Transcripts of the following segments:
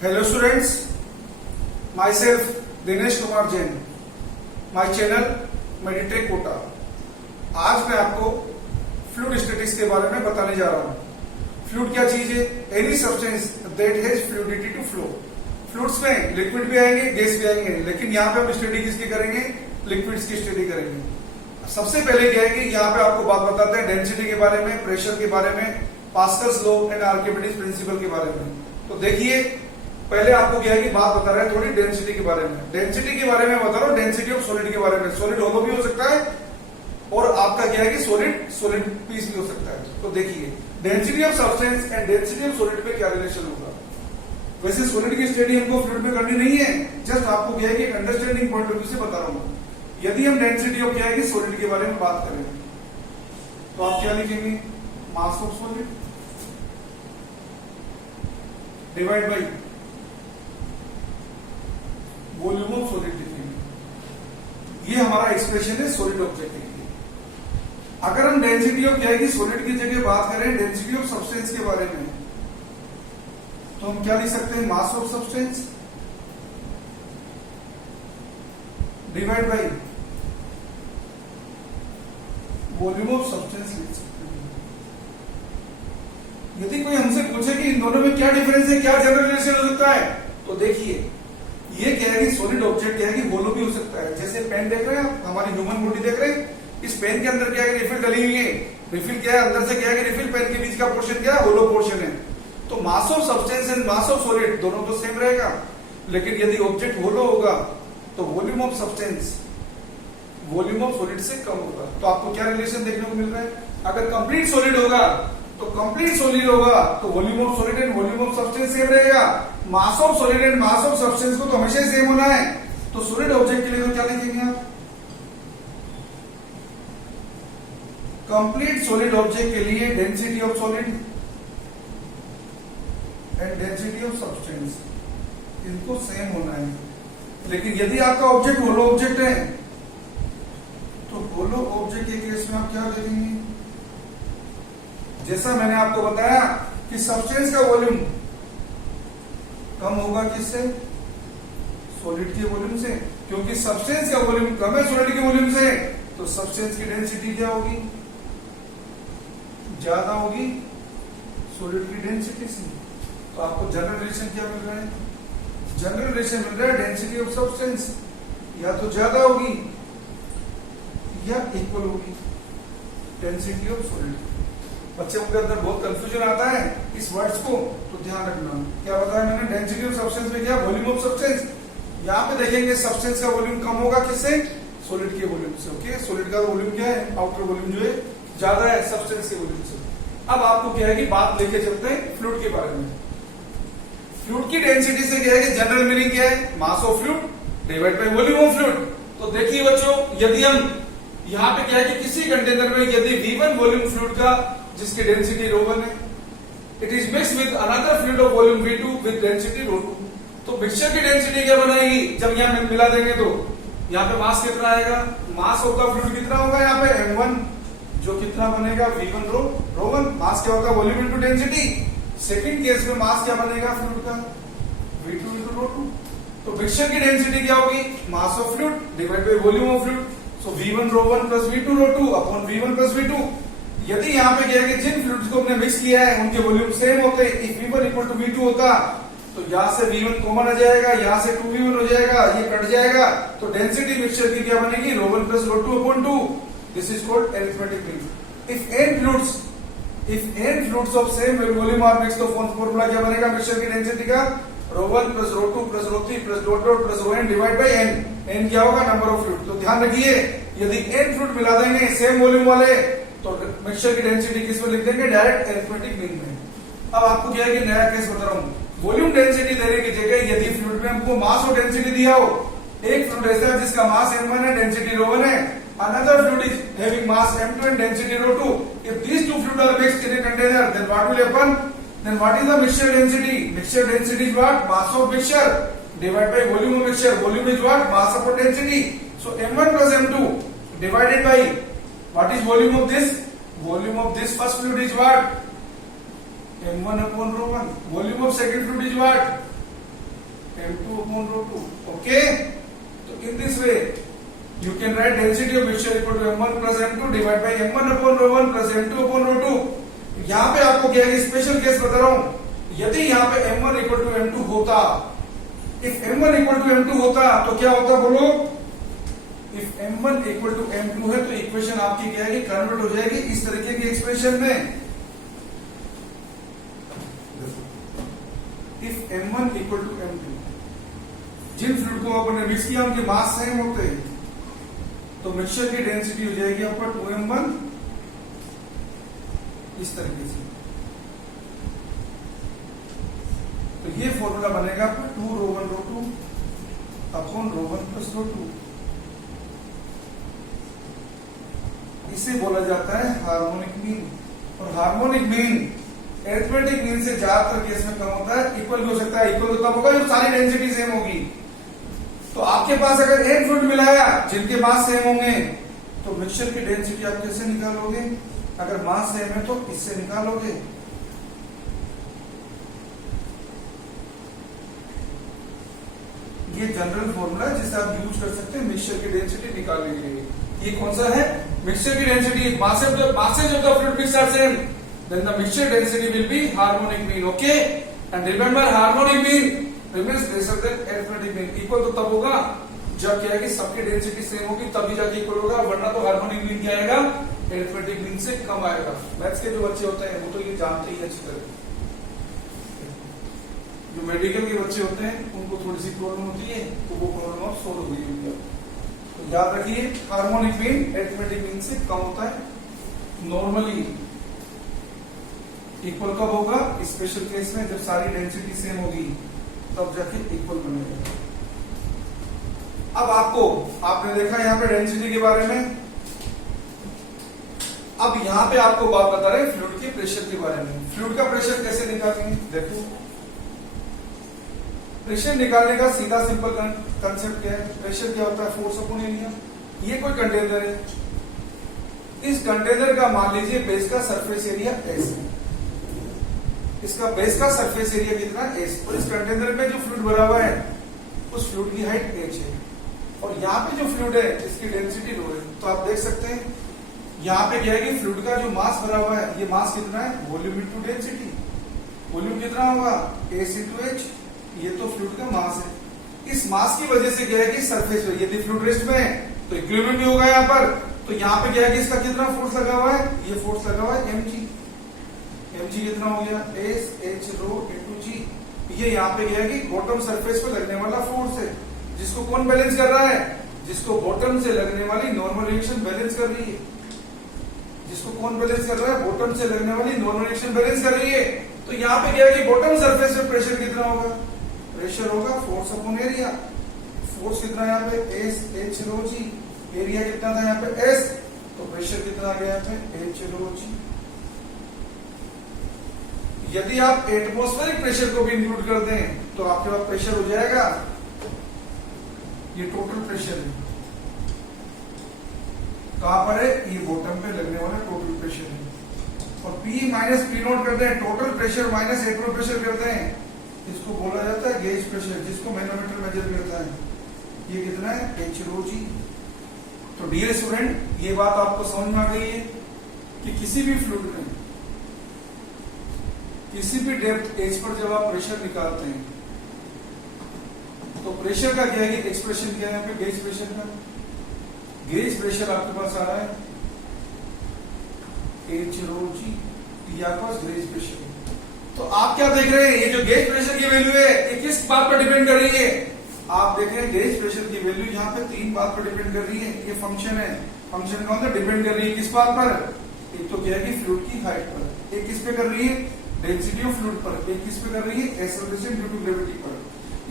Hello students, myself Dinesh Kumar Jain, my channel Meditech Kota. आज मैं आपको फ्लूइड स्टैटिक्स के बारे में बताने जा रहा हूँ। फ्लूइड क्या चीज है? Any substance that has fluidity to flow. Fluids में लिक्विड भी आएंगे, गैस भी आएंगे, लेकिन यहाँ पे हम स्टडी किसकी करेंगे? लिक्विड्स की स्टडी करेंगे। सबसे पहले क्या है कि यहाँ पे आपको बात बताते हैं डेंसिटी के बारे में, प्रेशर के बारे में, Pascal's law and Archimedes principle के बारे में। तो देखिए, पहले आपको क्या है कि बात बता रहे हैं थोड़ी डेंसिटी के बारे में। डेंसिटी के बारे में बता रहा हूँ, डेंसिटी ऑफ सॉलिड के बारे में। सॉलिड होलो भी हो सकता है और आपका क्या है कि सॉलिड पीस भी हो सकता है। तो देखिए, density of substance and density of solid में क्या रिलेशन होगा। वैसे सॉलिड की स्टडी हमको फ्लूइड में करनी नहीं है, जस्ट आपको क्या है कि एक अंडरस्टैंडिंग पॉइंट ऑफ व्यू से बता रहा हूँ। यदि हम डेंसिटी ऑफ क्या है कि सॉलिड के बारे में बात करें तो आप क्या लिखेंगे? मास of solid divide by volume of solid लिखेंगे। ये हमारा एक्सप्रेशन है सॉलिड ऑब्जेक्ट के लिए। अगर हम डेंसिटी ऑफ क्या है कि सॉलिड की जगह बात करें डेंसिटी ऑफ सब्सटेंस के बारे में, तो हम क्या लिख सकते हैं? मास of substance divide by volume of substance लिख सकते हैं। यदि कोई हमसे पूछे कि इन दोनों में क्या डिफरेंस है, क्या जनरल रिलेशन हो सकता है, तो देखिए ये क्या है कि सॉलिड ऑब्जेक्ट क्या है कि होलो भी हो सकता है। जैसे पेन देख रहे हैं आप, हमारी ह्यूमन बॉडी देख रहे हैं, इस पेन के अंदर क्या है? रिफिल डली हुई है। रिफिल क्या है? अंदर से क्या है कि रिफिल, पेन के बीच का पोर्शन क्या है? होलो पोर्शन है। तो मास of substance and mass of solid दोनों तो सेम रहेगा, लेकिन यदि ऑब्जेक्ट होलो होगा तो volume of substance volume of solid से कम होगा। तो आपको क्या रिलेशन देखने को मिल रहा है? अगर कंप्लीट सॉलिड होगा तो कंप्लीट सॉलिड होगा तो volume of solid and volume of substance same रहेगा। Mass of solid and mass of substance को तो हमेशा सेम होना है। तो सॉलिड ऑब्जेक्ट के लिए तो क्या लिखेंगे आप? कंप्लीट सॉलिड ऑब्जेक्ट के लिए density of solid and density of substance इनको सेम होना है। लेकिन यदि आपका ऑब्जेक्ट होलो ऑब्जेक्ट है तो होलो ऑब्जेक्ट के केस में आप क्या करेंगे? जैसा मैंने आपको बताया कि सब्सटेंस का वॉल्यूम कम होगा किससे? सॉलिड के वॉल्यूम से। क्योंकि सब्सटेंस का वॉल्यूम कम है सॉलिड के वॉल्यूम से, तो सब्सटेंस की डेंसिटी क्या होगी? ज्यादा होगी सॉलिड की डेंसिटी से। तो आपको जनरल रिलेशन क्या मिल रहा है? जनरल रिलेशन मिल रहा है डेंसिटी ऑफ सब्सटेंस या तो ज्यादा होगी या इक्वल होगी डेंसिटी ऑफ सॉलिड। बच्चों के अंदर बहुत कंफ्यूजन आता है इस वर्ड्स को, तो ध्यान रखना। क्या बताया मैंने? डेंसिटी ऑफ सब्सटेंस में क्या? Volume of substance. यहाँ पे देखेंगे सब्सटेंस का वॉल्यूम कम होगा किससे? सॉलिड के वॉल्यूम से। ओके, सॉलिड का वॉल्यूम क्या है? आउटर वॉल्यूम जो है ज्यादा है सब्सटेंस के वॉल्यूम से। अब आपको क्या है कि बात लेके चलते हैं फ्लूइड के बारे में। फ्लूइड की डेंसिटी से क्या है कि जनरल मीनिंग क्या है? मास of fluid divide by volume of fluid. तो देखिए बच्चों, यदि हम यहाँ पे क्या है कि किसी कंटेनर में यदि V1 वॉल्यूम फ्लूइड का जिसकी डेंसिटी ρ1 है, it is mix with another fluid of volume V2 with density ρ2, तो मिक्सचर की डेंसिटी क्या बनाएगी? जब यहाँ मिला देंगे तो यहाँ पे मास कितना आएगा? मास ऑफ द फ्लूइड कितना होगा? यहाँ पे m1 जो कितना बनेगा? V1 ρ1। मास क्या होगा? Volume into density. Second case में मास क्या बनेगा फ्लूइड का? V2 into ρ2। तो मिक्सचर की डेंसिटी क्या होगी? Mass of fluid divide by volume of fluid. So V1 ρ1 plus V2 ρ2 upon V1 plus V2। यदि यहाँ पे क्या है कि जिन फ्लूइड्स को हमने मिक्स किया है उनके वॉल्यूम सेम होते, if V1 equal to V2 होता तो यहाँ से V1 कॉमन आ जाएगा, यहाँ से 2V1 हो जाएगा, ये कट जाएगा, तो डेंसिटी मिक्सचर की क्या बनेगी? ρ1 plus ρ2 upon 2। This is called arithmetic mean. If n fluids of same volume are mixed, तो फॉर्मूला क्या बनेगा मिक्सचर की डेंसिटी का? ρ1 plus ρ2 plus ρ3 plus dot dot plus ρn divide by n। n क्या होगा? Number of fluid. तो ध्यान रखिए, यदि n फ्लूइड मिला देंगे सेम वॉल्यूम वाले तो मिक्सचर की डेंसिटी किस में लिख देंगे? डायरेक्ट अरिथमेटिक मीन में। अब आपको क्या है कि नया केस बता रहा हूँ। वॉल्यूम डेंसिटी देने की जगह यदि फ्लूइड में हमको मास और डेंसिटी दिया हो, एक फ्लूइड ऐसा है जिसका मास m1 है, डेंसिटी ρ1 है, another fluid is having mass m2 and density ρ2. If these two fluids are mixed in a container, then what will happen? Then what is the mixture density? Mixture density is what? Mass of mixture divided by volume of mixture. Volume is what? Mass upon density. So m1 plus m2 divided by what is volume of this? Volume of this first fluid is what? m1 upon ρ1. Volume of second fluid is what? upon rho 2. Okay? So in this way, you can write density of mixture equal to m1 plus m2 divided by m1 upon rho 1 plus m2 upon rho 2. यहाँ पे आपको क्या है, special case बता रहा हूं, यदि यहाँ पे m1 इक्वल टू m2 होता, if m1 equal to m2 होता तो क्या होता बोलो, if m1 equal to m2 है तो इक्वेशन आपकी क्या है, कन्वर्ट हो जाएगी इस तरीके की एक्सप्रेशन में। If m1 equal to m2, जिन फ्लूइड को आपने मिक्स किया उनके मास सेम होते हैं, तो मिक्सचर की डेंसिटी हो जाएगी आपका 2m1 इस तरीके से। तो ये फॉर्मूला बनेगा आपका 2 रो 1 रो 2 अपॉन रो 1 प्लस रो 2। इसे बोला जाता है हार्मोनिक मीन। और हार्मोनिक मीन एरिथमेटिक मीन से ज्यादातर केस में कम होता है, इक्वल भी हो सकता है। इक्वल तब होगा जब सारी डेंसिटी सेम होगी। तो आपके पास अगर एक फ्लूइड मिलाया जिनके मास सेम होंगे तो मिक्सचर की डेंसिटी आप कैसे निकालोगे, अगर मास सेम है तो इससे निकालोगे। ये जनरल फॉर्मूला है जिसे आप यूज कर सकते हैं मिक्सचर की डेंसिटी निकालने के लिए। ये कौन सा है, मिक्सचर की density, masses of the fluid mix are same, then the mixture density will be harmonic mean. Okay, and remember harmonic mean remains lesser than arithmetic mean. Equal तो तब होगा जब क्या है कि सबकी डेंसिटी सेम होगी, तभी जाके इक्वल होगा, वरना तो हार्मोनिक मीन क्या आएगा, एरिथमेटिक मीन से कम आएगा। मैथ्स के जो बच्चे होते हैं वो तो ये जानते ही अच्छी तरह। जो मेडिकल के बच्चे होते हैं उनको थोड़ी सी प्रॉब्लम होती है, तो वो प्रॉब्लम अब सोल्व हो गई। तो याद रखिए हार्मोनिक मीन एरिथमेटिक मीन से कम होता है। नॉर्मली इक्वल कब होगा, स्पेशल केस में जब सारी डेंसिटी सेम होगी तब जाके इक्वल बनेगा। अब आपने देखा यहाँ पे डेंसिटी के बारे में। अब यहाँ पे आपको बात बता रहे हैं फ्लूइड के प्रेशर के बारे में। फ्लूइड का प्रेशर कैसे निकालेंगे, देखो प्रेशर निकालने का सीधा सिंपल कंसेप्ट क्या है, प्रेशर क्या होता है, फोर्स अपॉन एरिया। ये कोई कंटेनर है, इस कंटेनर का मान लीजिए बेस का सरफेस एरिया एस है, इसका बेस का सरफेस एरिया कितना एस, और इस कंटेनर में जो फ्लूइड भरा हुआ है उस फ्लूइड की हाइट एच है, और यहाँ पे जो फ्लूइड है इसकी डेंसिटी रो है। तो आप देख सकते हैं यहाँ पे क्या है कि फ्लूइड का जो मास भरा हुआ है, ये मास कितना है, वॉल्यूम इंटू डेंसिटी। वॉल्यूम कितना होगा, एस इंटू एच, ये तो फ्लूइड का मास है। इस मास की वजह से क्या है कि सरफेस पे यदि फ्लूइड रेस्ट में है तो इक्विलिब्रियम भी होगा यहाँ पर। तो यहाँ पे क्या है कि इसका कितना फोर्स लगा हुआ है, ये फोर्स लगा हुआ है mg। mg कितना हो गया, एस एच रो इंटू जी। ये यहाँ पे क्या है कि बॉटम सरफेस पे लगने वाला फोर्स है, जिसको कौन बैलेंस कर रहा है, जिसको बॉटम से लगने वाली नॉर्मल रिएक्शन बैलेंस कर रही है। जिसको कौन बैलेंस कर रहा है, बॉटम से लगने वाली नॉर्मल रिएक्शन बैलेंस कर रही है। तो यहाँ पे क्या है कि बॉटम सरफेस पे प्रेशर कितना होगा, प्रेशर होगा फोर्स अपॉन एरिया। फोर्स कितना है यहाँ पे, एस एच रो जी। एरिया कितना था यहाँ पे एस, तो प्रेशर कितना आ गया यहाँ पे एच रो जी। यदि आप एटमॉस्फेरिक प्रेशर को भी इंक्लूड कर दें तो आपके पास प्रेशर हो जाएगा, ये टोटल प्रेशर है। कहां पर है, ये बॉटम पे लगने वाला टोटल प्रेशर है। और P माइनस पी नोट करते हैं, total pressure minus Acro pressure करते हैं, इसको बोला जाता है गेज प्रेशर, जिसको मैनोमीटर मेजर करता है। ये कितना है, एच रो जी। तो डियर स्टूडेंट, ये बात आपको समझ में आ गई है कि किसी भी फ्लूइड में किसी भी डेप्थ एच पर जब आप प्रेशर निकालते हैं तो प्रेशर का क्या है कि एक्सप्रेशन क्या है यहाँ पे, गेज प्रेशर का। गेज प्रेशर आपके पास आ रहा है एच रो जी, ये आपके पास गेज प्रेशर है। तो आप क्या देख रहे हैं, ये जो गेज प्रेशर की वैल्यू है ये किस बात पर डिपेंड कर रही है, आप देख रहे हैं गेज प्रेशर की वैल्यू यहाँ पे 3 बात पर डिपेंड कर रही है। ये फंक्शन है, फंक्शन कौन सा डिपेंड कर रही है, किस बात पर, एक तो क्या है कि फ्लूइड की हाइट पर, एक किस पे कर रही है, डेंसिटी ऑफ फ्लूइड पर, एक किस पे कर रही है, एक्सेलरेशन ड्यू टू ग्रेविटी पर।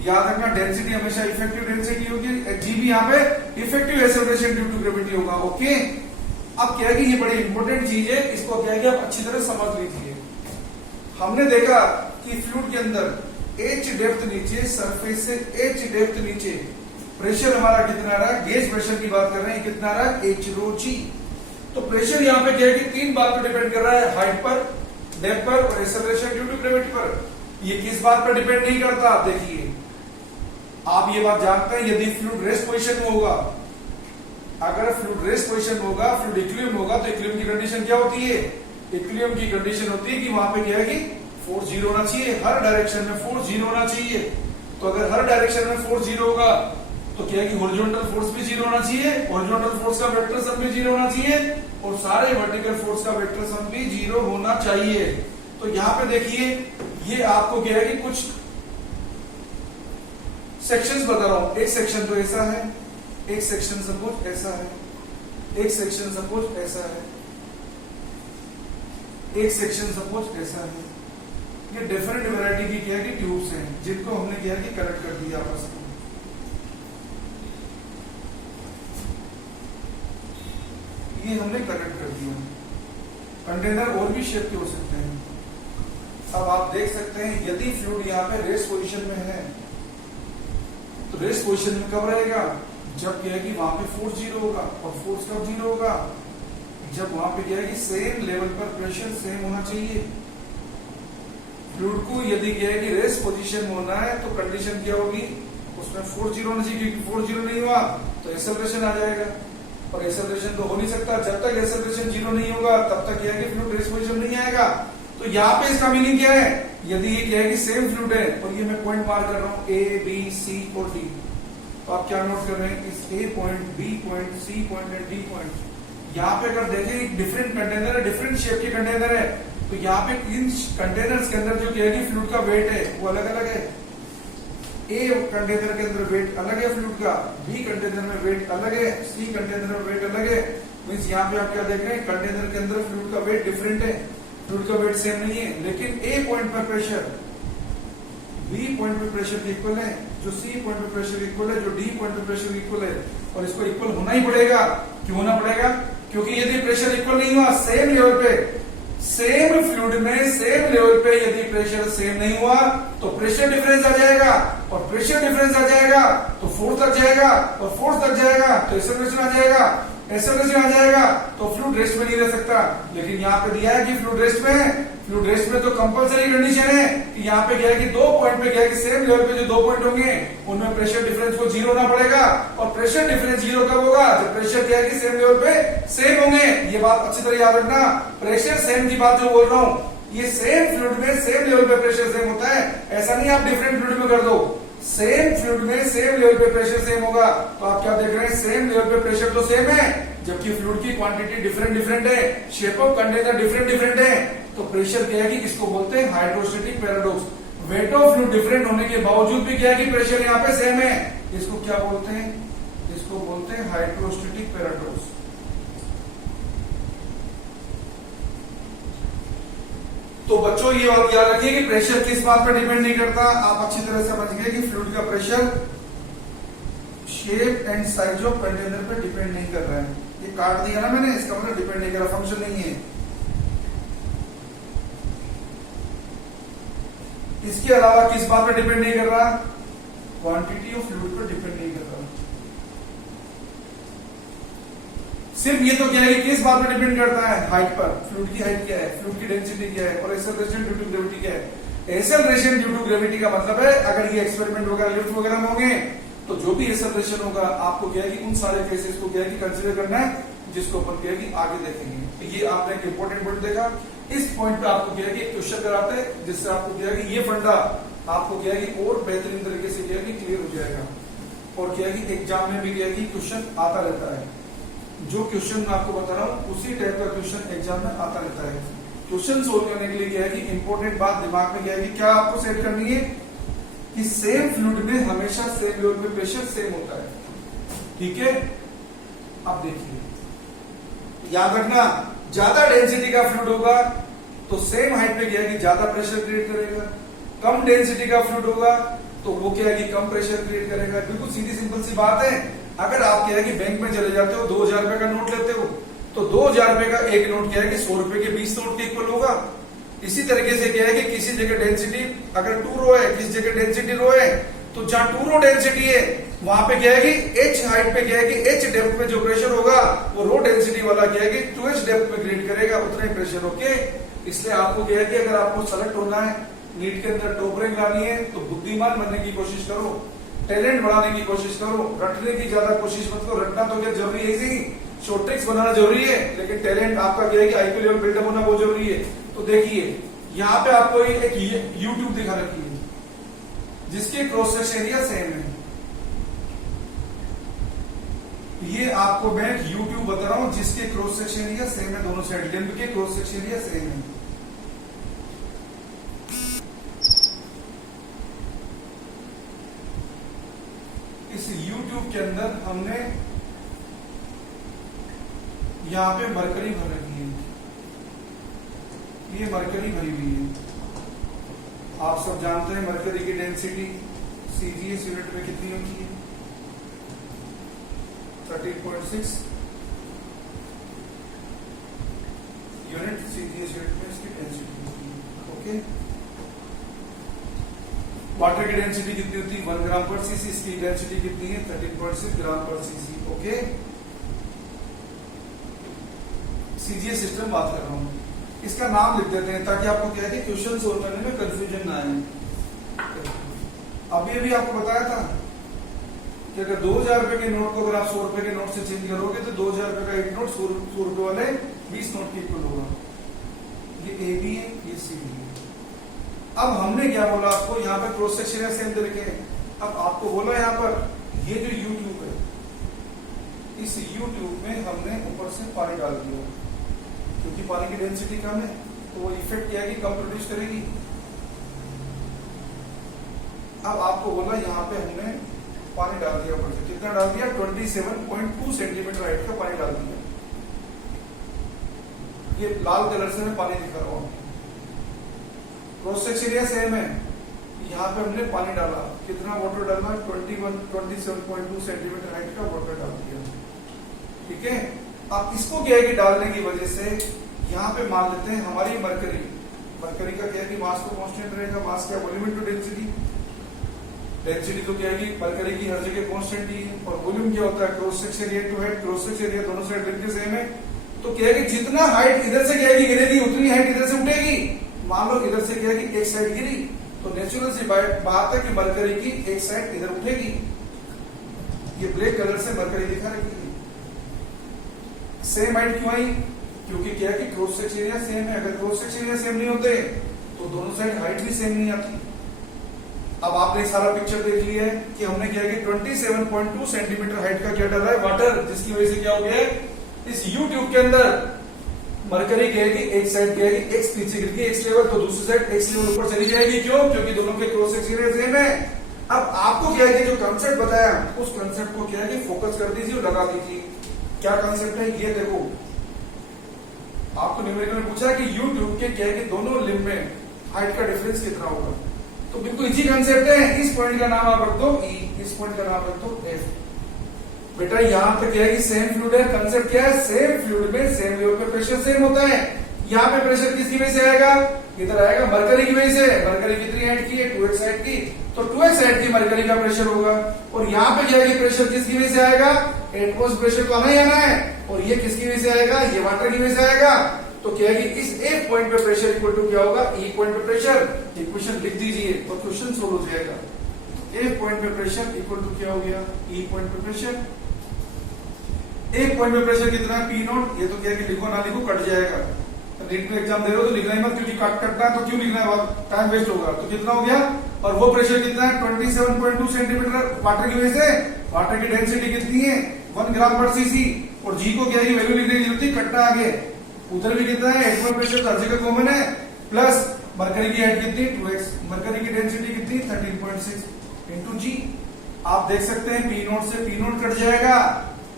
याद रखना डेंसिटी हमेशा इफेक्टिव डेंसिटी होगी, जी भी यहाँ पे effective acceleration due to gravity होगा। ओके, अब क्या है कि ये बड़ी इंपॉर्टेंट चीज है, इसको क्या है कि आप अच्छी तरह समझ लीजिए। हमने देखा कि फ्लूइड के अंदर एच डेप्थ नीचे, सरफेस से एच डेप्थ नीचे प्रेशर हमारा कितना आ रहा है, गेज प्रेशर की बात कर रहे हैं, कितना आ रहा है, एच रो जी। तो प्रेशर यहाँ पे क्या है कि 3 बात पर डिपेंड कर रहा है, हाइट पर, डेप्थ पर और एक्सेलरेशन ड्यू टू ग्रेविटी पर। ये किस बात पर डिपेंड नहीं करता, आप देखिए आप ये बात जानते हैं यदि फ्लूइड रेस्ट पोजीशन में होगा, अगर फ्लूइड रेस्ट पोजीशन में होगा, फ्लूइड इक्विलिब्रियम होगा, तो इक्विलिब्रियम की कंडीशन क्या होती है? इक्विलिब्रियम की कंडीशन होती है कि वहां पे क्या है कि फोर्स जीरो होना चाहिए, हर डायरेक्शन में फोर्स जीरो होना चाहिए। तो अगर हर डायरेक्शन में फोर्स जीरो होगा तो क्या है कि हॉरिजॉन्टल फोर्स भी जीरो होना चाहिए, हॉरिजॉन्टल फोर्स का वेक्टर सम भी जीरो होना चाहिए और सारे वर्टिकल फोर्स का वेक्टर सम भी जीरो होना चाहिए। तो यहां पे देखिए ये आपको क्या है कि कुछ सेक्शंस बता रहा हूं। एक सेक्शन तो ऐसा है, एक सेक्शन सपोज ऐसा है, एक सेक्शन सपोज ऐसा है, एक सेक्शन सपोज ऐसा है। ये डिफरेंट वैरायटी की क्या है कि ट्यूब्स हैं जिनको हमने क्या है कि कनेक्ट कर दिया आपस में। ये हमने कनेक्ट कर दिया। कंटेनर और भी शेप के हो सकते हैं। अब आप देख सकते हैं यदि फ्लूइड यहाँ पे रेस्ट पोजीशन में है तो रेस्ट पोजीशन में कब रहेगा? जब क्या है कि वहां पे फोर्स जीरो होगा। और फोर्स कब जीरो होगा? जब वहां पे क्या है कि सेम लेवल पर प्रेशर सेम होना चाहिए। फ्लूइड को यदि क्या है कि रेस्ट पोजीशन में होना है तो कंडीशन क्या होगी? उसमें फोर्स जीरो होना चाहिए, क्योंकि फोर्स जीरो नहीं हुआ तो एक्सेलरेशन आ जाएगा और एक्सेलरेशन तो हो नहीं सकता। जब तक एक्सेलरेशन जीरो नहीं होगा तब तक क्या है कि फ्लूइड रेस्ट पोजीशन नहीं आएगा। तो यहाँ पे इसका मीनिंग क्या है? यदि ये क्या है कि सेम फ्लूइड है और ये मैं पॉइंट मार्क कर रहा हूं ए बी सी और डी, तो आप क्या नोट कर रहे हैं? इस A point, B point, C point and D point. यहाँ पे अगर देखें एक डिफरेंट कंटेनर है, डिफरेंट शेप के कंटेनर है, तो यहाँ पे इन कंटेनर्स के अंदर जो क्या है कि फ्लूइड का वेट है वो अलग अलग है। ए कंटेनर के अंदर वेट अलग है फ्लूइड का, बी कंटेनर में वेट अलग है, सी कंटेनर में वेट अलग है। मींस यहाँ पे आप क्या देख रहे हैं? कंटेनर के अंदर फ्लूइड का वेट डिफरेंट है, फ्लूइड का वेट सेम नहीं है। लेकिन ए पॉइंट पर प्रेशर बी पॉइंट पे प्रेशर इक्वल है, जो सी पॉइंट पे प्रेशर इक्वल है, जो डी पॉइंट पे प्रेशर इक्वल है। और इसको इक्वल होना ही पड़ेगा। क्यों होना पड़ेगा? क्योंकि यदि प्रेशर इक्वल नहीं हुआ सेम लेवल पे, सेम फ्लूइड में सेम लेवल पे यदि प्रेशर सेम नहीं हुआ तो प्रेशर डिफरेंस आ जाएगा, और प्रेशर डिफरेंस आ जाएगा तो फोर्स लग जाएगा, और फोर्स लग जाएगा तो एक्सेलरेशन आ जाएगा, एक्सेलरेशन आ जाएगा तो फ्लूइड रेस्ट में नहीं रह सकता। लेकिन यहाँ पे दिया है कि फ्लूइड रेस्ट में है। फ्लूइड रेस्ट में तो कंपलसरी कंडीशन है कि यहाँ पे क्या है कि दो पॉइंट पे क्या है कि सेम लेवल पे जो दो पॉइंट होंगे उनमें प्रेशर डिफरेंस को जीरो होना पड़ेगा। और प्रेशर डिफरेंस जीरो कब होगा? जब प्रेशर क्या है कि सेम लेवल पे सेम होंगे। ये बात अच्छी तरह याद रखना। प्रेशर सेम की बात जो बोल रहा हूँ, ये सेम फ्लूइड में सेम लेवल पे प्रेशर सेम होता है। ऐसा नहीं आप डिफरेंट फ्लूइड में कर दो। सेम फ्लूइड में सेम लेवल पे प्रेशर सेम होगा। तो आप क्या देख रहे हैं? सेम लेवल पे प्रेशर तो सेम है, जबकि फ्लूइड की क्वांटिटी डिफरेंट है, शेप ऑफ कंटेनर डिफरेंट है। तो प्रेशर क्या है कि इसको बोलते हैं hydrostatic paradox. Weight of fluid different होने के बावजूद भी क्या है कि प्रेशर यहाँ पे सेम है। इसको क्या बोलते हैं? इसको बोलते हैं हाइड्रोस्टेटिक पैराडॉक्स। तो बच्चों ये बात याद रखिए कि प्रेशर किस बात पर डिपेंड नहीं करता। आप अच्छी तरह समझ गए कि फ्लूइड का pressure shape and size of container पे डिपेंड नहीं कर रहा है। ये काट दिया ना मैंने, इसका मतलब डिपेंड नहीं कर रहा, फंक्शन नहीं है। इसके अलावा किस बात पर डिपेंड नहीं कर रहा? क्वांटिटी ऑफ फ्लूइड पर डिपेंड नहीं कर रहा। सिर्फ ये तो क्या है कि किस बात पर डिपेंड करता है? हाइट पर। फ्लूइड की हाइट क्या है, फ्लूइड की डेंसिटी क्या है, और एक्सेलरेशन ड्यू टू ग्रेविटी क्या है। एक्सेलरेशन ड्यू टू ग्रेविटी का मतलब है अगर ये एक्सपेरिमेंट वगैरह लिफ्ट वगैरह में होंगे तो जो भी एक्सेलरेशन होगा आपको क्या है कि उन सारे केसेस को क्या है कि कंसीडर करना है, जिसको अपन क्या है कि आगे देखेंगे। ये आपने एक इंपॉर्टेंट पॉइंट देखा। इस पॉइंट पे आपको क्या है कि क्वेश्चन कराते हैं जिससे आपको क्या है कि ये फंडा आपको क्या है कि और बेहतरीन तरीके से क्या है कि क्लियर हो जाएगा। और क्या है कि एग्जाम में भी क्या है कि क्वेश्चन आता रहता है। जो क्वेश्चन मैं आपको बता रहा हूँ उसी टाइप का क्वेश्चन एग्जाम में आता रहता है। क्वेश्चन सोल्व करने के लिए क्या है कि इंपॉर्टेंट बात दिमाग में क्या है कि क्या आपको सेट करनी है कि सेम फ्लूइड में हमेशा सेम लेवल पे प्रेशर सेम होता है। ठीक है, अब देखिए याद रखना, ज्यादा डेंसिटी का फ्लूइड होगा तो सेम हाइट पे क्या है कि ज्यादा प्रेशर क्रिएट करेगा। कम डेंसिटी का फ्लूइड होगा तो वो क्या है कि कम प्रेशर क्रिएट करेगा। बिल्कुल सीधी सिंपल सी बात है। अगर आप क्या है कि बैंक में चले जाते हो, 2000 रुपए का नोट लेते हो, तो 2000 रुपए का एक नोट क्या है कि 100 रुपए के 20 नोट के इक्वल होगा। इसी तरीके से क्या है कि किसी जगह डेंसिटी अगर 2 रो है, किसी जगह डेंसिटी रो है, तो जहां 2 रो डेंसिटी है वहां पे क्या है कि h हाइट पे क्या है कि h डेप्थ में जो प्रेशर होगा वो रो डेंसिटी वाला क्या है कि 2h डेप्थ में क्रिएट करेगा, उतने प्रेशर। ओके, इसलिए आपको क्या है कि अगर आपको सेलेक्ट होना है, नीट के अंदर टॉप रैंक लानी है, तो बुद्धिमान बनने की कोशिश करो। टैलेंट बढ़ाने की कोशिश करो, रटने की ज्यादा कोशिश मत करो। रटना तो क्या जरूरी है, इजी शॉर्ट ट्रिक्स बनाना जरूरी है, लेकिन टैलेंट आपका क्या है कि आईक्यू लेवल बिल्डअप होना बहुत जरूरी है। तो देखिए यहाँ पे आपको एक यूट्यूब दिखा रखी है जिसके क्रॉस सेक्शन एरिया सेम है। ये आपको मैं यूट्यूब बता रहा हूं जिसके क्रॉस सेक्शन एरिया सेम है, दोनों साइड लिंब के क्रॉस सेक्शन एरिया सेम है। इस यूट्यूब के अंदर हमने यहां पे मरकरी भर रखी है, ये मरकरी भरी हुई है। आप सब जानते हैं मरकरी की डेंसिटी सीजीएस यूनिट में कितनी होती है, 13.6 यूनिट सीजीएस यूनिट में इसकी डेंसिटी होती है। ओके, वाटर की डेंसिटी कितनी होती है, 1 ग्राम पर सीसी, इसकी डेंसिटी कितनी है, 13.6 ग्राम पर सीसी। ओके, सीजीएस सिस्टम बात कर रहा हूं, इसका नाम लिख देते हैं ताकि आपको क्या है कि क्वेश्चन सोल्व करने में कंफ्यूजन ना आए। अभी अभी आपको बताया था कि अगर 2000 रुपए के नोट को अगर आप 100 रुपए के नोट से चेंज करोगे तो 2000 रुपए का एक नोट 100 रुपए वाले 20 नोट के इक्वल होगा। ये ए बी है, ये सी बी है। अब हमने क्या बोला आपको, यहाँ पे क्रॉस सेक्शन एरिया सेम दे रखे हैं। अब आपको बोला यहाँ पर ये जो यूट्यूब है, इस यूट्यूब में हमने ऊपर से पानी डाल दिया क्योंकि पानी की डेंसिटी कम है तो वो इफेक्ट क्या है कि कम प्रोड्यूस करेगी। अब आपको बोला यहाँ पे हमने पानी डाल दिया ऊपर से, कितना डाल दिया, 27.2 सेंटीमीटर हाइट का पानी डाल दिया। ये लाल कलर से मैं पानी दिखा रहा हूं, क्रॉस सेक्शन एरिया सेम है। यहाँ पे हमने पानी डाला, कितना वाटर डाला, 27.2 सेंटीमीटर हाइट का वाटर डाल दिया। ठीक है, अब इसको क्या है कि डालने की वजह से यहाँ पे मान लेते हैं हमारी मरकरी का क्या है कि मास तो कांस्टेंट रहेगा, मास क्या, वॉल्यूम इनटू डेंसिटी। डेंसिटी तो क्या है कि मरकरी की हर जगह कांस्टेंट ही है, और वॉल्यूम क्या होता है, cross section area to height, cross section area दोनों साइड लिंब के सेम है। तो क्या है कि जितना हाइट इधर से क्या है कि गिरेगी उतनी हाइट इधर से उठेगी। मान लो इधर से क्या है कि एक साइड गिरी तो नेचुरल सी बात है कि मरकरी की एक साइड इधर उठेगी। ये ब्लैक कलर से मरकरी दिखा रही है। सेम हाइट क्यों आई, क्योंकि क्या है कि क्रॉस सेक्शन एरिया सेम है। अगर क्रॉस सेक्शन एरिया सेम नहीं होते तो दोनों साइड हाइट भी सेम नहीं आती। अब आपने सारा पिक्चर देख लिया है कि हमने क्या है कि 27.2 सेंटीमीटर हाइट का क्या डाला है, वाटर, जिसकी वजह से क्या हो गया है, इस यूट्यूब के अंदर मरकरी क्या है कि एक साइड क्या है कि एक्स पीछे गिर गई, एक्स लेवल, तो दूसरी साइड एक्स लेवल ऊपर चली जाएगी। क्यों, क्योंकि दोनों के क्रॉस सेक्शन एरिया सेम है। अब आपको क्या है कि जो कंसेप्ट बताया उस कंसेप्ट को क्या है कि फोकस कर दीजिए और लगा दीजिए। क्या कंसेप्ट है, ये देखो, आपको न्यूमेरिकल में पूछा है कि यूट्यूब के क्या है कि दोनों लिंब में हाइट का डिफरेंस कितना होगा, तो बिल्कुल इजी कंसेप्ट है। इस पॉइंट का नाम आप रख दो ई, इस पॉइंट का नाम रख दो एफ। बेटा यहाँ पे क्या है कि सेम फ्लूइड है, कंसेप्ट क्या है, सेम फ्लूइड में सेम लेवल पे प्रेशर सेम होता है। यहाँ पे प्रेशर किसकी वजह से आएगा, इधर आएगा मरकरी की वजह से। मरकरी कितनी हाइट की है, 2x हाइट की, तो 2x हाइट की मरकरी का प्रेशर होगा। और यहाँ पे क्या है कि प्रेशर किसकी वजह से आएगा, एटमॉस्फेरिक प्रेशर तो आना ही आना है। और ये किसकी वजह से आएगा, ये वाटर की वजह से आएगा। तो क्या है कि इस एक पॉइंट पे प्रेशर इक्वल टू क्या होगा, ई पॉइंट पे प्रेशर। इक्वेशन लिख दीजिए और क्वेश्चन सोल्व हो जाएगा। एक पॉइंट पे प्रेशर इक्वल टू क्या हो गया, ई पॉइंट पे प्रेशर। एक पॉइंट पे प्रेशर कितना है, पी नॉट। ये तो क्या है कि लिखो ना लिखो कट जाएगा, नीट में एग्जाम दे रहे हो तो लिखना ही मत, क्योंकि कटना है तो क्यों लिखना है, टाइम वेस्ट होगा। तो कितना हो गया, और वो प्रेशर कितना है, 27.2 सेंटीमीटर वाटर की वजह से। वाटर की डेंसिटी कितनी है, 1 ग्राम पर सीसी। और जी को क्या है वैल्यू लिखने की जरूरत है, कटना आगे। उधर भी कितना है, एटमॉस्फेरिक प्रेशर तो हर जगह कॉमन है, प्लस मरकरी की हाइट कितनी, 2x, मरकरी की डेंसिटी कितनी, 13.6 इंटू जी। आप देख सकते हैं पी नोट से पी नोट कट जाएगा,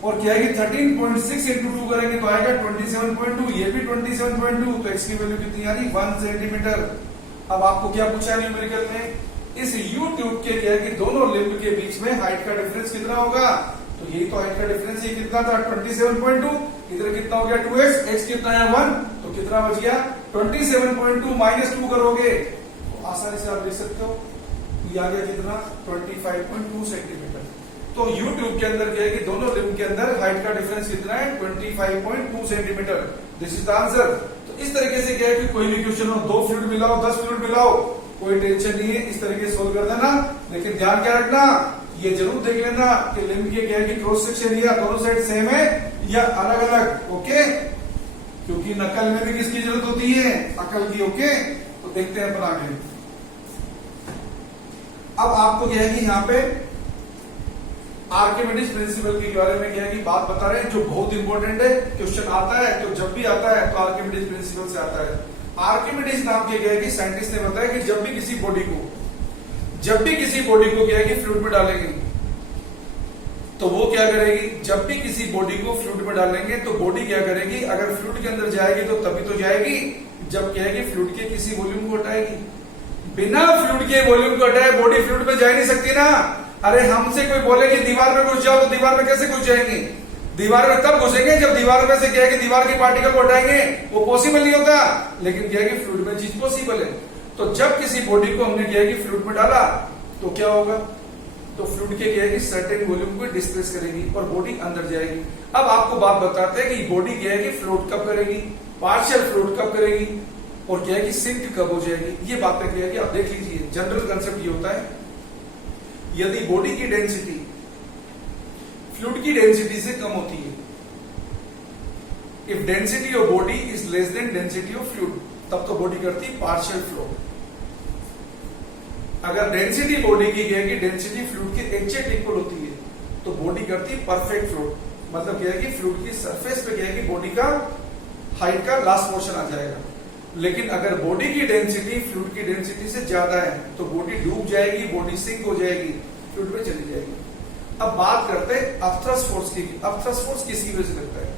और क्या है कि 13.6 इंटू 2 करेंगे तो आएगा 27.2, ये भी 27.2, तो x की वैल्यू कितनी आ रही, 1 सेंटीमीटर। अब आपको क्या पूछा है न्यूमेरिकल में, इस यूट्यूब के क्या है कि दोनों लिंब के बीच में हाइट का डिफरेंस कितना होगा, तो यही तो हाइट का डिफरेंस, ये कितना था 27.2, इधर कितना हो गया 2x, x कितना है 1, तो कितना बच गया 27.2 माइनस 2 करोगे तो आसानी से आप देख सकते हो ये आ गया कितना 25.2 सेंटीमीटर। तो यूट्यूब के अंदर क्या है कि दोनों लिंब के अंदर हाइट का डिफरेंस कितना है 25.2 centimetre. This is the answer. तो इस तरीके से क्या है कि कोई भी क्वेश्चन हो, 2 फ्लूइड मिलाओ 10 फ्लूइड मिलाओ, कोई टेंशन नहीं है, इस तरीके से सोल्व कर देना। लेकिन ध्यान क्या रखना, ये जरूर देख लेना कि लिम्ब के क्या है कि क्रॉस सेक्शन एरिया दोनों साइड सेम है या अलग अलग। ओके, क्योंकि नकल में भी किसकी जरूरत होती है, अकल की। ओके, तो देखते हैं अपन आगे। अब आपको क्या है कि यहाँ पे आर्किमिडीज प्रिंसिपल के बारे में क्या है कि बात बता रहे हैं, जो बहुत इंपॉर्टेंट है। क्वेश्चन आता है तो जब भी आता है तो आर्किमिडीज प्रिंसिपल से आता है। आर्किमिडीज नाम के क्या है कि साइंटिस्ट ने बताया कि जब भी किसी बॉडी को क्या है कि फ्लूइड में डालेंगे तो वो क्या करेगी, जब भी किसी बॉडी को फ्लूइड में डालेंगे तो बॉडी क्या करेगी, अगर फ्लूइड के अंदर जाएगी तो तभी तो जाएगी जब क्या है कि फ्लूइड के किसी वॉल्यूम को हटाएगी। बिना फ्लूइड के वॉल्यूम को हटाए बॉडी फ्लूइड में जा नहीं सकती ना। अरे हमसे कोई बोले कि दीवार में घुस जाओ तो दीवार में कैसे घुस जाएंगे, दीवार में तब घुसेंगे जब दीवार में से क्या है कि दीवार के पार्टिकल को हटाएंगे, वो पॉसिबल नहीं होता। लेकिन क्या है कि फ्लूइड में चीज पॉसिबल है। तो जब किसी बॉडी को हमने क्या है कि फ्लूइड में डाला तो क्या होगा, तो फ्लूइड के क्या है कि सर्टेन वॉल्यूम को डिस्प्लेस करेगी और बॉडी अंदर जाएगी। अब आपको बात बताते हैं कि बॉडी क्या है कि फ्लोट कब करेगी, पार्शियल फ्लोट कब करेगी और क्या है कि सिंक कब हो जाएगी। ये बातें क्या है कि आप देख लीजिए। जनरल कंसेप्ट ये होता है, यदि बॉडी की डेंसिटी फ्लूइड की डेंसिटी से कम होती है, if density of body is less than density of fluid, तब तो बॉडी करती है पार्शियल फ्लोट। अगर डेंसिटी बॉडी की क्या है कि डेंसिटी फ्लूइड के एग्जैक्ट इक्वल होती है तो बॉडी करती है परफेक्ट फ्लोट। मतलब क्या है कि फ्लूइड की सरफेस पे क्या है कि बॉडी का हाइट का लास्ट पोर्शन आ जाएगा। लेकिन अगर बॉडी की डेंसिटी फ्लूइड की डेंसिटी से ज्यादा है तो बॉडी डूब जाएगी, बॉडी सिंक हो जाएगी, फ्लूइड में चली जाएगी। अब बात करते हैं अपथ्रस्ट फोर्स की। अपथ्रस्ट फोर्स किसी वजह से लगता है,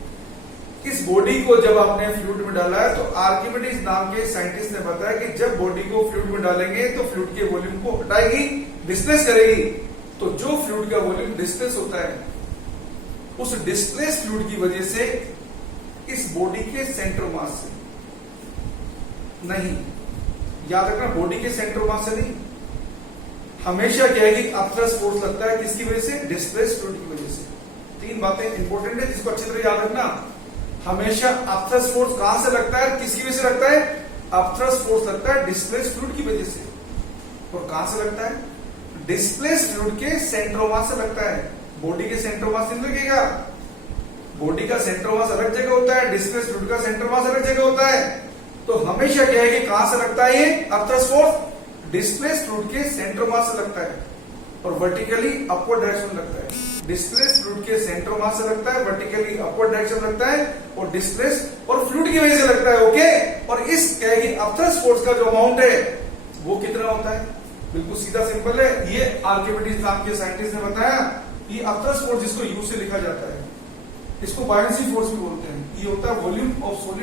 इस बॉडी को जब आपने फ्लूइड में डाला है तो आर्किमिडीज नाम के साइंटिस्ट ने बताया कि जब बॉडी को फ्लूइड में डालेंगे तो फ्लूइड के वॉल्यूम को हटाएगी, डिस्प्लेस करेगी। तो जो फ्लूइड का वॉल्यूम डिस्प्लेस होता है उस डिस्प्लेस फ्लूइड की वजह से इस बॉडी के सेंटर मास से नहीं, याद रखना बॉडी के सेंटर मास से नहीं, हमेशा क्या है कि अपथ्रस्ट फोर्स लगता है किसकी वजह से, डिस्प्लेस फ्लूइड की वजह से। तीन बातें इंपॉर्टेंट है जिसको अच्छी तरह याद रखना। हमेशा अपथ्रस्ट फोर्स कहां से लगता है, किसकी वजह से लगता है, अपथ्रस्ट फोर्स लगता है डिस्प्लेस फ्लूइड की वजह से। और कहां से लगता है, डिस्प्लेस फ्लूइड के सेंट्रोमा से लगता है। बॉडी के सेंट्रोमा से नहीं लगेगा, बॉडी का सेंट्रोमास अलग जगह होता है, डिस्प्लेस फ्लूइड का सेंट्रोमास अलग जगह होता है। तो हमेशा क्या है कि कहां से लगता है ये अपथ्रस्ट फोर्स, डिस्प्लेस फ्लूइड के सेंट्रोमास से लगता है और वर्टिकली अपवर्ड डायरेक्शन लगता है। डिस्प्लेस फ्लूइड के सेंट्रोमास से लगता है, वर्टिकली अपवर्ड डायरेक्शन लगता है और डिस्प्लेस और फ्लूइड की वजह से लगता है। ओके, और इस क्या है कि अपथ्रस्ट फोर्स का जो अमाउंट है वो कितना होता है, बिल्कुल सीधा सिंपल है। ये आर्किमिडीज नाम के साइंटिस्ट ने बताया। ये अपथ्रस्ट फोर्स जिसको यू से लिखा जाता है, इसको बायनेंसी फोर्स भी बोलते हैं। ये होता है वॉल्यूम ऑफ सॉलिड